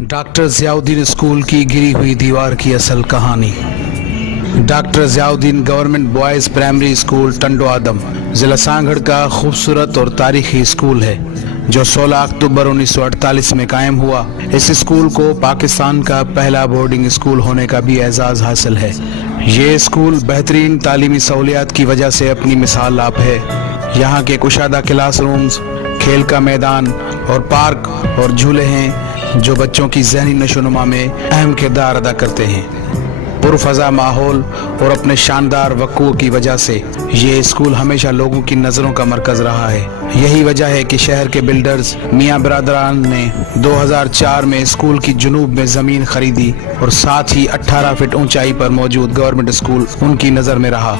Doctor Ziauddin school की गिरी हुई दीवार की असल कहानी। Doctor Ziauddin government boys primary school Tando Adam ज़िला सांगड़ का खूबसूरत और तारीखी स्कूल है जो 16 अक्टूबर 1948 में कायम हुआ। इस स्कूल को पाकिस्तान का पहला बोर्डिंग स्कूल होने का भी एजाज़ हासिल है। ये स्कूल बेहतरीन तालीमी सहूलियात की वजह से अपनी मिसाल आप है। यहाँ के कुशादा क्लासरूम्स, खेल का मैदान और पार्क और झूले हैं जो बच्चों की ज़हनी नशोनुमा में अहम किरदार अदा करते हैं। पुरफ़ज़ा माहौल और अपने शानदार वक़्फ़े की वजह से ये स्कूल हमेशा लोगों की नज़रों का मरकज़ रहा है। यही वजह है कि शहर के बिल्डर्स मियाँ बिरादरान ने 2004 में स्कूल की जुनूब में ज़मीन खरीदी और साथ ही 18 फीट ऊंचाई पर मौजूद गवर्नमेंट स्कूल उनकी नज़र में रहा।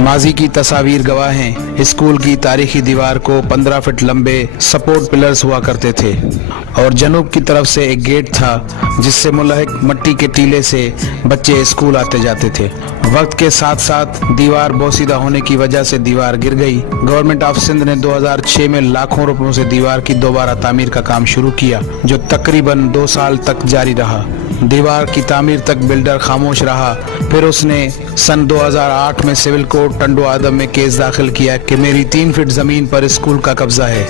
माजी की तस्वीर गवाह हैं। स्कूल की तारीखी दीवार को 15 फीट लंबे सपोर्ट पिलर्स हुआ करते थे और जनूब की तरफ से एक गेट था जिससे मुल्हक मट्टी के टीले से बच्चे स्कूल आते जाते थे। वक्त के साथ साथ दीवार बोसीदा होने की वजह से दीवार गिर गई। गवर्नमेंट ऑफ सिंध ने 2006 में लाखों रुपयों से दीवार की दोबारा तामीर का काम शुरू किया जो तकरीबन 2 साल तक जारी रहा। दीवार की तामीर तक बिल्डर खामोश रहा। फिर उसने सन 2008 में सिविल कोर्ट टंडो आदम में केस दाखिल किया कि मेरी 3 फीट जमीन पर स्कूल का कब्जा है।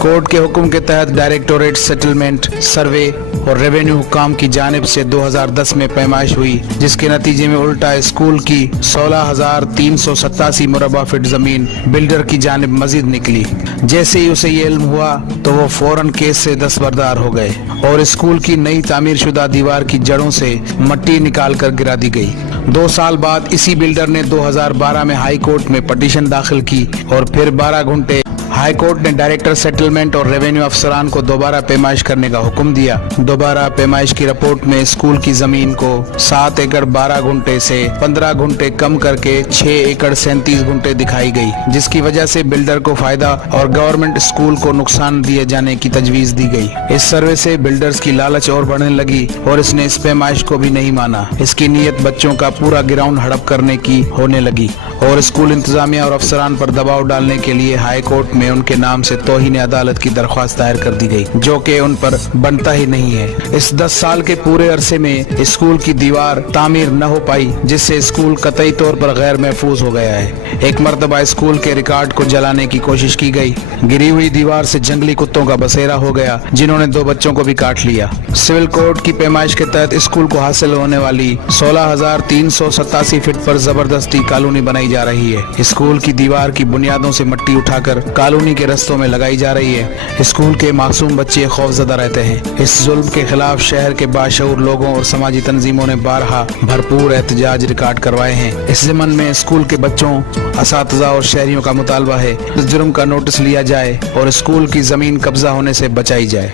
कोर्ट के हुक्म के तहत डायरेक्टोरेट सेटलमेंट सर्वे और रेवेन्यू हुकाम की जानिब से 2010 में पैमाइश हुई जिसके नतीजे में उल्टा स्कूल की 16,387 मुरबा फीट जमीन बिल्डर की जानिब मजीद निकली। जैसे ही उसे ये इल्म हुआ तो वो फौरन केस से दस्तबरदार हो गए और स्कूल की नई तामीर शुदा दीवार की जड़ों से मट्टी निकाल कर गिरा दी गई। 2 साल बाद इसी बिल्डर ने 2012 में हाई कोर्ट में पटिशन दाखिल की और फिर 12 घंटे हाई कोर्ट ने डायरेक्टर सेटलमेंट और रेवेन्यू अफसरान को दोबारा पैमाइश करने का हुक्म दिया। दोबारा पैमाइश की रिपोर्ट में स्कूल की जमीन को 7 एकड़ 12 घंटे से 15 घंटे कम करके 6 एकड़ 37 घंटे दिखाई गई जिसकी वजह से बिल्डर को फायदा और गवर्नमेंट स्कूल को नुकसान दिए जाने की तजवीज दी गई। इस सर्वे से बिल्डर्स की लालच और बढ़ने लगी और इसने इस पैमाइश को भी नहीं माना। इसकी नीयत बच्चों का पूरा ग्राउंड हड़प करने की होने लगी और स्कूल इंतजामिया और अफसरान पर दबाव डालने के लिए हाई कोर्ट में उनके नाम से तौहीन अदालत की दरख्वास्त दायर कर दी गई जो कि उन पर बनता ही नहीं है। इस 10 साल के पूरे अरसे में स्कूल की दीवार तामीर न हो पाई जिससे स्कूल कतई तौर पर गैर महफूज हो गया है। एक मरतबा स्कूल के रिकॉर्ड को जलाने की कोशिश की गई। गिरी हुई दीवार से जंगली कुत्तों का बसेरा हो गया जिन्होंने 2 बच्चों को भी काट लिया। सिविल कोर्ट की पैमाइश के तहत स्कूल को हासिल होने वाली 16,387 फीट पर जबरदस्ती कॉलोनी बनाई जा रही है। स्कूल की दीवार की बुनियादों से मट्टी उठाकर कॉलोनी के रस्तों में लगाई जा रही है। स्कूल के मासूम बच्चे खौफजदा रहते हैं। इस जुल्म के खिलाफ शहर के बाशऊर लोगों और समाजी तंजीमों ने बारहा भरपूर एहतजाज रिकॉर्ड करवाए हैं। इस ज़मन में स्कूल के बच्चों, असातिज़ा और शहरियों का मुतालबा है इस जुर्म का नोटिस लिया जाए और स्कूल की जमीन कब्जा होने से बचाई जाए।